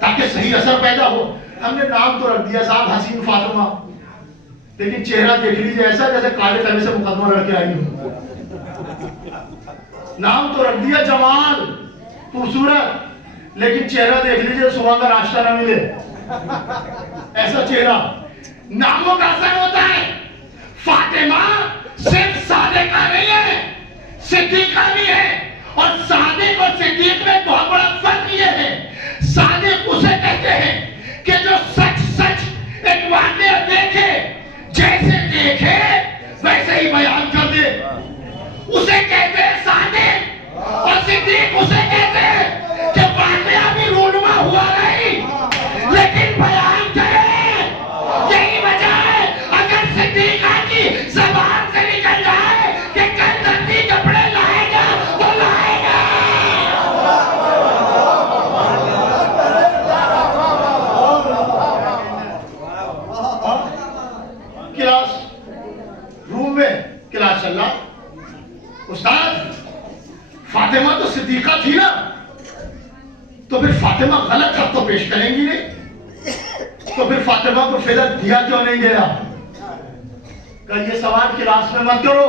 تاکہ صحیح اثر پیدا ہو. ہم نے نام تو رکھ دیا صاحب حسین فاطمہ، لیکن چہرہ دیکھ لیجیے ایسا جیسے کالے قلعے سے مقدمہ لڑ کے آئی ہو. نام تو رکھ دیا جمال خوبصورت، لیکن چہرہ دیکھ لیجیے صبح کا ناشتہ نہ ملے ایسا چہرہ. ناموں کا اثر ہوتا ہے. فاطمہ صرف صادقہ نہیں ہے، صدیقہ بھی ہے. اور صادق اور صدیق میں بہت بڑا فرق یہ ہے، صادق اسے کہتے ہیں کہ جو سچ سچ ایک واقعہ دیکھے، جیسے دیکھے ویسے ہی بیان کر دے، اسے کہتے ہیں صادق. اور صدیق اسے کہتے ہیں کہ واقعہ بھی رونما ہوا نہیں لیکن بیان کرے. یہی وجہ ہے اگر صدیقہ کی زبان سے نکل جائے کہ کل دھرتی کپڑے لائے گا تو لائے گا. کلاس روم میں کلاس چل رہا. استاد فاطمہ تو صدیقہ تھی نا، تو پھر فاطمہ غلط حق تو پیش کریں گی نہیں، تو پھر فاطمہ کو فدق دیا کیوں نہیں گیا؟ کہ یہ سوال کلاس میں مت کرو،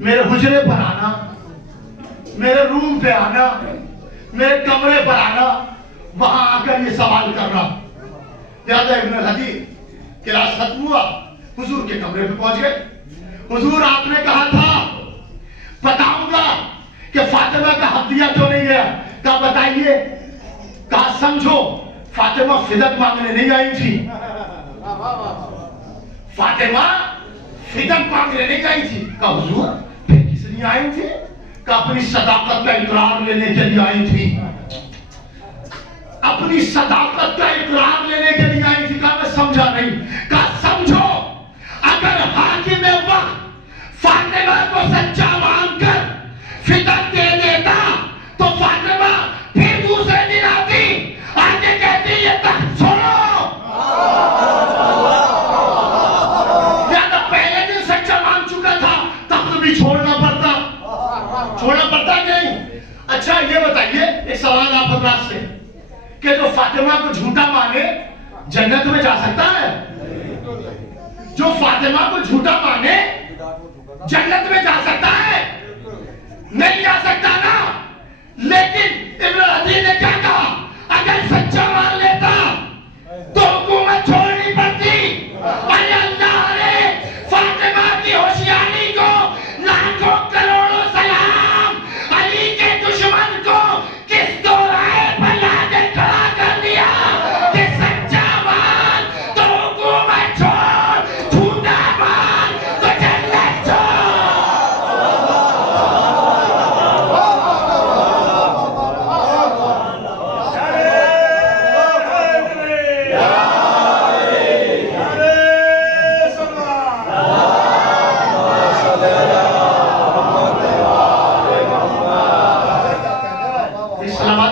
میرے حجرے پر آنا، میرے روم پہ آنا، میرے کمرے پر آنا، وہاں آ کر یہ سوال کرنا. لہذا ابن الحدید کلاس ختم ہوا، حضور کے کمرے پہ پہنچ گئے. حضور آپ نے کہا تھا بتاؤں گا کہ فاطمہ کا حق دیا کیوں نہیں گیا. کہا بتائیے. کہا سمجھو فاطمہ فدق مانگنے نہیں آئی تھی. فاطمہ فدق مانگنے نہیں آئی تھی. کہا حضور پھر کس لیے آئی تھی؟ کہا اپنی صداقت کا اقرار لینے کے لیے آئی تھی. اپنی صداقت کا اقرار لینے کے لیے آئی تھی. کہا میں سمجھا نہیں. کہا سمجھو اگر حاکم وقت فاطمہ کو سچا مان کر فدق دے دیتا تو فاطمہ پھر دوسرے دن آتی آگے کہتی یہ تخت چھوڑو. یا پہلے دن سچا مان چکا تھا تخت بھی چھوڑنا پڑتا کہ نہیں. اچھا یہ بتائیے ایک سوال آپ حضرات سے کہ جو فاطمہ کو جھوٹا مانے جنت میں جا سکتا ہے؟ جو فاطمہ کو جھوٹا مانے جنت میں جا سکتا ہے؟ نہیں جا سکتا نا. لیکن ابن الحدید نے کیا کہا؟ اگر سچا مان لیتا تو حکومت چھوڑنی پڑتی. ارے اللہ نے فاطمہ کی ہوشیاری کو لاکھوں کروڑوں سلام. علی کے دشمن کو کس دورائے پر لا کے کھڑا کر دیا کہ سچا مان تو حکومت چھوڑ، جھوٹا مان تو جنت چھوڑ.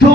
2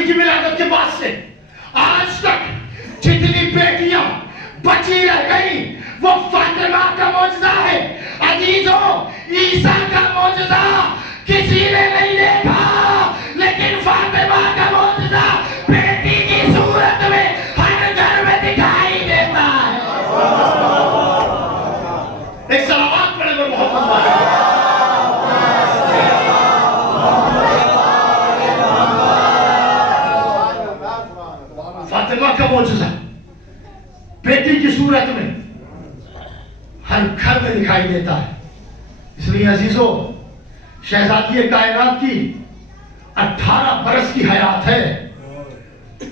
علی کی ولادت کے بعد سے آج تک جتنی بیٹیاں بچی رہ گئی وہ فاطمہ کا معجزہ ہے. عزیزوں عیسیٰ کا معجزہ کسی نے نہیں دیکھا لیکن فاطمہ کا معجزہ بیٹی کی صورت میں ہر گھر میں دکھائی دیتا ہے. ایک صلوات پڑھے گا محمد. فاطمہ کا معجزہ بیٹی کی صورت میں ہر گھر میں دکھائی دیتا ہے. اس لیے عزیزو شہزادی کائنات کی 18 برس کی حیات ہے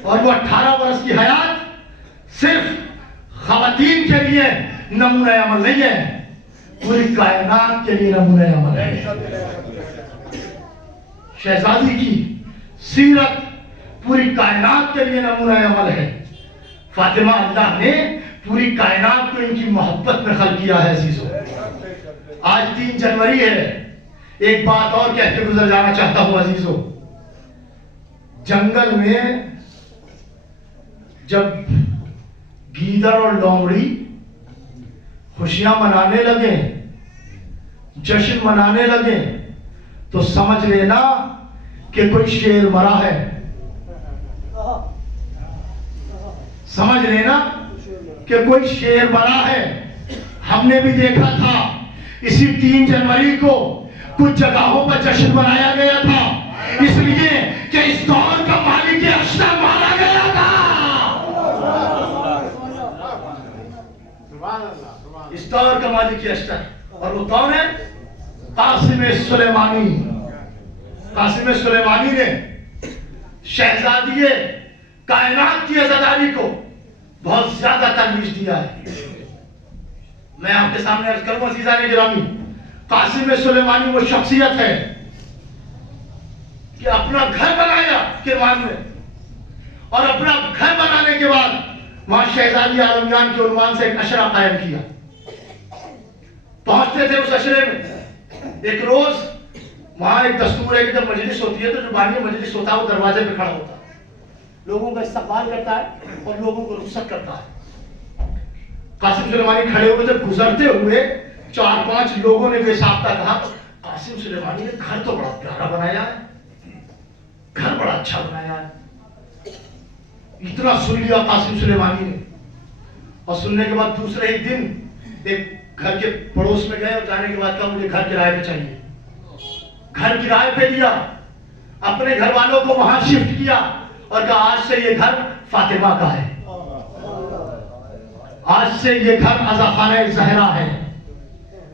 اور وہ 18 برس کی حیات صرف خواتین کے لیے نمونہ عمل نہیں ہے, پوری کائنات کے لیے نمونہ عمل ہے. شہزادی کی سیرت پوری کائنات کے لیے نمونہ عمل ہے. فاطمہ اللہ نے پوری کائنات کو ان کی محبت میں خلق کیا ہے. عزیزو آج 3 جنوری ہے. ایک بات اور کہہ کے گزر جانا چاہتا ہوں عزیزو, جنگل میں جب گیدڑ اور لومڑی خوشیاں منانے لگے, جشن منانے لگے, تو سمجھ لینا کہ کوئی شیر مرا ہے. سمجھ لینا کہ کوئی شیر مرا ہے. ہم نے بھی دیکھا تھا اسی 3 جنوری کو کچھ جگہوں پر جشن منایا گیا تھا, اس لیے کہ اس دور کا مالک اشتر مارا گیا تھا. اس دور کا مالک اشتر, اور وہ کون ہے؟ قاسم سلیمانی. قاسم سلیمانی نے شہزادی کائنات کی عزاداری کو بہت زیادہ ترویج دیا ہے. میں آپ کے سامنے عرض کروں عزیزان گرامی, قاسم سلیمانی وہ شخصیت ہے کہ اپنا گھر بنایا کرمان میں, اور اپنا گھر بنانے کے بعد وہاں شہزادی عالمیان کے عنوان سے ایک اشرہ قائم کیا. پہنچتے تھے اس اشرے میں. ایک روز وہاں ایک دستور ہے کہ جب مجلس ہوتی ہے تو جو بانی مجلس ہوتا ہے وہ دروازے پہ کھڑا ہوتا ہے, لوگوں کا استقبال کرتا ہے اور لوگوں کو رخصت کرتا ہے. قاسم سلیمانی کھڑے ہوئے جب گزرتے ہوئے 4-5 لوگوں نے بے ساختہ کہا, قاسم سلیمانی نے گھر تو بڑا پیارا بنایا ہے, گھر بڑا اچھا بنایا ہے. اتنا سن لیا قاسم سلیمانی نے, اور سننے کے بعد دوسرے ہی دن ایک گھر کے پڑوس میں گئے اور جانے کے بعد کہا مجھے گھر کرائے پہ چاہیے. گھر کرائے پہ دیا, اپنے گھر والوں کو وہاں شفٹ کیا اور کہا آج سے یہ گھر فاطمہ کا ہے, آج سے یہ گھر عزا خانہ زہرا ہے.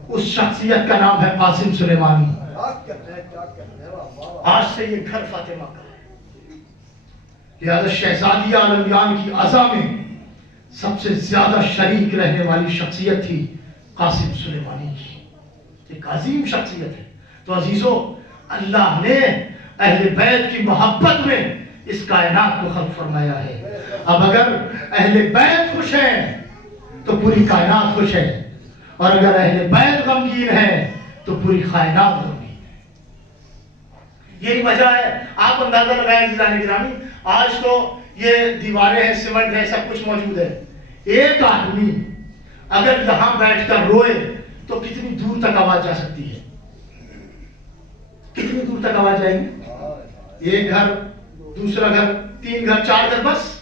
اس شخصیت کا نام ہے قاسم سلیمانی. آج سے یہ گھر فاطمہ کا ہے. لہذا شہزادی عالمیان کی عزا میں سب سے زیادہ شریک رہنے والی شخصیت تھی قاسم سلیمانی کی. ایک عظیم شخصیت ہے. تو عزیزو اللہ نے اہل بیت کی محبت میں اس کائنات کو خلق فرمایا ہے. اب اگر اہل بیت خوش ہیں تو پوری کائنات خوش ہے, اور اگر اہل بیت غمگین ہے تو پوری کائنات غمگین ہے. یہی وجہ ہے. آپ اندازہ لگائیں عزیزان گرامی, آج تو یہ دیواریں ہیں, سیمنٹ ہے, سب کچھ موجود ہے. ایک آدمی اگر یہاں بیٹھ کر روئے تو کتنی دور تک آواز جا سکتی ہے؟ کتنی دور تک آواز جائے گی؟ ایک گھر, دوسرا گھر, 3 گھر, 4 گھر, بس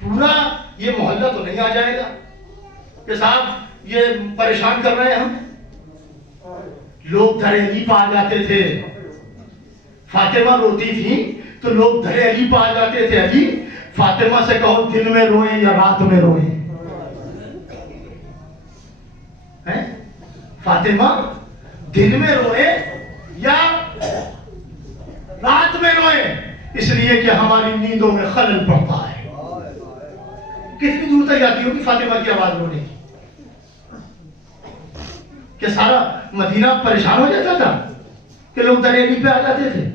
پورا یہ محلہ تو نہیں آ جائے گا کہ صاحب یہ پریشان کر رہے ہیں ہم. لوگ دھرے علی پہ آ جاتے تھے. فاطمہ روتی تھی تو لوگ دھرے علی پہ آ جاتے تھے. علی فاطمہ سے کہو دن میں روئیں یا رات میں روئیں. فاطمہ دن میں روئیں یا رات میں روئیں, اس لیے کہ ہماری نیندوں میں خلل پڑتا ہے. کتنی دور تک جاتی ہوگی فاطمہ کی آواز رونے کی؟ کہ سارا مدینہ پریشان ہو جاتا تھا کہ لوگ دریائی پہ آ جاتے تھے؟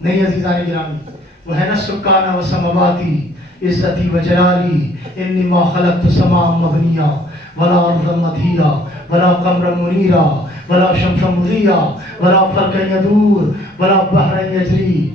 نہیں عزیزان گرامی, وہ ہے نا سکانہ و سمواتی عزتی و جلالی انی ما خلقت سماء مبنیہ ولا ارضا مدھیہ ولا قمرا منیرا ولا شمسا مضیہ ولا فرقا یدور ولا بحرا یجری.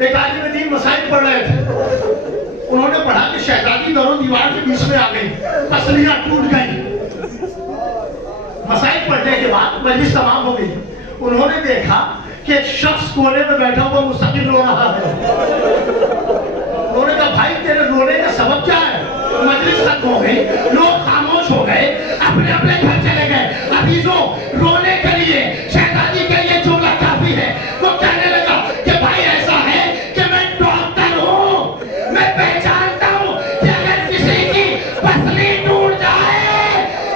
ایک عالم دین مسائل پڑھ رہے تھے، انہوں نے پڑھا کہ شہزادی در و دیوار کے بیچ میں آ گئی، پسلیاں ٹوٹ گئی۔ مسائل پڑھنے کے بعد مجلس تمام ہو گئی، انہوں نے دیکھا کہ ایک شخص کونے میں بیٹھا ہوا مستقل رو رہا ہے۔ انہوں نے کہا بھائی تیرے رونے کا سبب کیا ہے؟ مجلس ختم ہو گئی، لوگ خاموش ہو گئے، اپنے اپنے گھر چلے گئے۔ عزیزوں، رونے کے لیے شہزادی کے لیے جملہ کافی ہے۔ وہ کہنے لگا کہ بھائی ایسا ہے کہ میں ڈاکٹر ہوں، میں پہچانتا ہوں کہ اگر کسی کی پسلی ٹوٹ جائے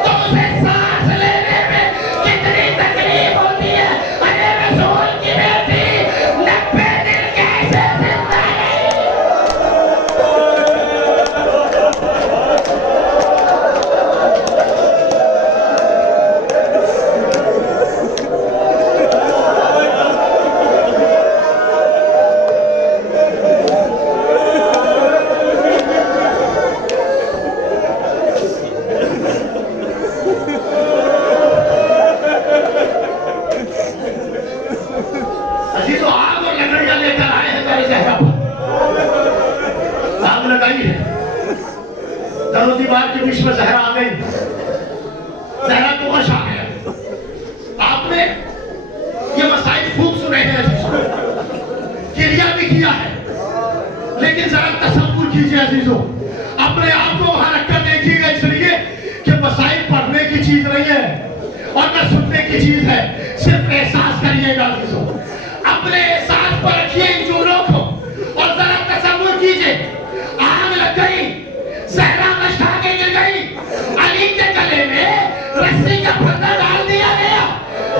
تو اسے سانس لینے میں کتنی تکلیف ہوتی ہے۔ ارے رسول کی بیٹی 90 دن کیسے زندہ رہی؟ عزیزو، آگ اور لکڑیاں لے کر آئے ہیں میرے زہرا پر، آگ لگائی ہے، در و دیوار کے بیچ میں زہرا آ گئی، زہرا کو غش آ گیا۔ آپ نے یہ مسائل خوب سنے ہیں عزیزو، کریا بھی کیا ہے، لیکن ذرا تصور کیجئے عزیزو، اپنے آپ کو وہاں رکھ کر دیکھیے گا، اس لیے کہ مسائل پڑھنے کی چیز نہیں ہے اور نہ سننے کی چیز ہے، صرف احساس کریے گا عزیزو۔ اپنے احساس پر رکھیے ان جملوں کو اور ذرا تصور کیجئے، آگ لگ گئی، زہرا مشتھا کے گر گئی، علی کے گلے میں رسی کا پھندہ ڈال دیا گیا،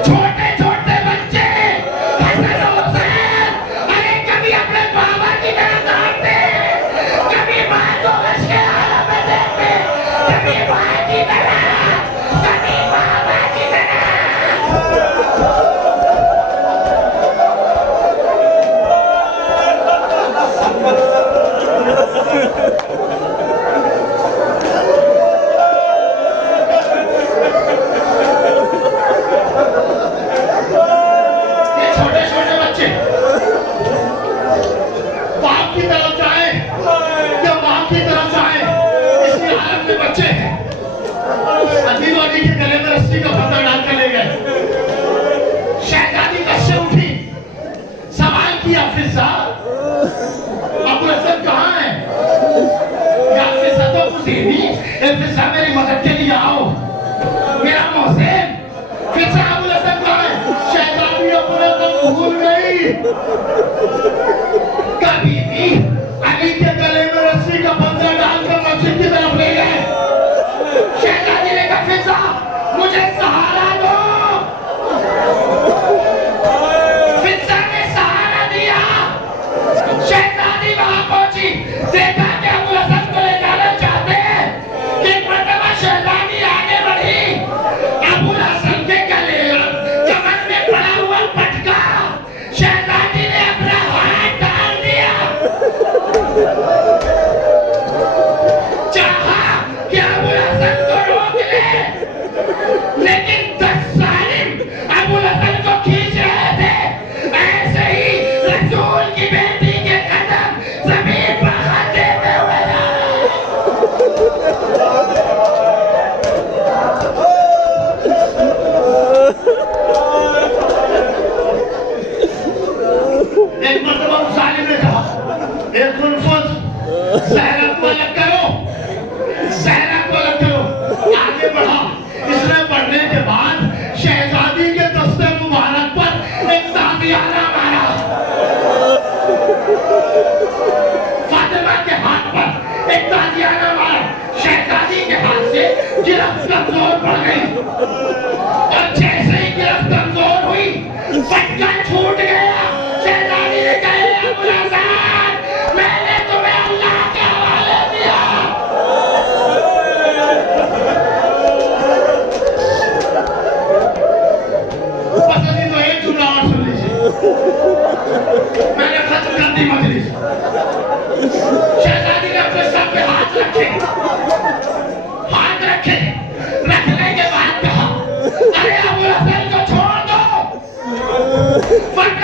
چھوٹے چھوٹے بچے حسن و حسین ارے کبھی اپنے بابا کی طرح دوڑتے، کبھی ماں کو غش کے عالم میں دیکھتے، کبھی ماں کی طرح، کبھی بابا کی طرح۔ یہ چھوٹے چھوٹے بچے باپ کی طرف جائیں یا ماں کی طرف جائیں، اس کی حالت میں بچے ہیں۔ عزیز علی کے گلے میں رسی کا پھندہ ڈال کر لے گئے، شہزادی کش سے اٹھی، سوال کیا فضا ابو حسن کہاں ہے؟ یا فضا تو مصیبی، اے فضا میری مدد کے لیے آؤ، میرا محسن، فضا ابو حسن کہاں ہے؟ شہزادی ابو حسن بھول گئی، کبھی بھی علی کے گلے میں رسی کا پھندہ ڈال کر مسجد کی طرف لے گئے۔ شہزادی نے کہا فضا مجھے سہارا دو، فضا نے سہارا دیا، شہزادی وہاں پہنچی، دیکھا کہ ابو حسن کو لے جانا چاہتے ہیں، ایک مرتبہ شہزادی آگے بڑھی، ابو حسن کے گلے کمر میں پڑا ہوا پٹکا شہزادی نے اپنا ہاتھ ڈال دیا، چاہا کہ ابو حسن کو روک لے، لیکن 10 ظالم ابو حسن کو کھینچ رہے تھے، ایسے ہی رسول کی بیٹی کے قدم زمین پر ہاتھ دیتے ہوئے جا رہے ہیں۔ ایک مرتبہ اس ظالم نے کہا ایک الفت زہرا کو الگ کرو، زہرا کو الگ کرو، آگے بڑھا۔ اس نے پڑھنے کے بعد شہزادی کے دستے مبارک پر ایک تازیانہ مارا، فاطمہ کے ہاتھ پر ایک تازیانہ مارا، شہزادی کے ہاتھ سے گرفت کمزور پڑ گئی، اور جیسے ہی گرفت کمزور ہوئی پٹکا چھوٹ گیا۔ شہزادی نے کہا ابو حسن میں نے تمہیں اللہ کے حوالے دیا۔ بس عزیزو ایک جملہ اور سن لیجیے، میں نے ختم کر دی مجلس۔ شہزادی نے اپنے سر پہ ہاتھ رکھے، رکھنے کے بعد کہا ارے ابو حسن کو چھوڑ دو، ورنہ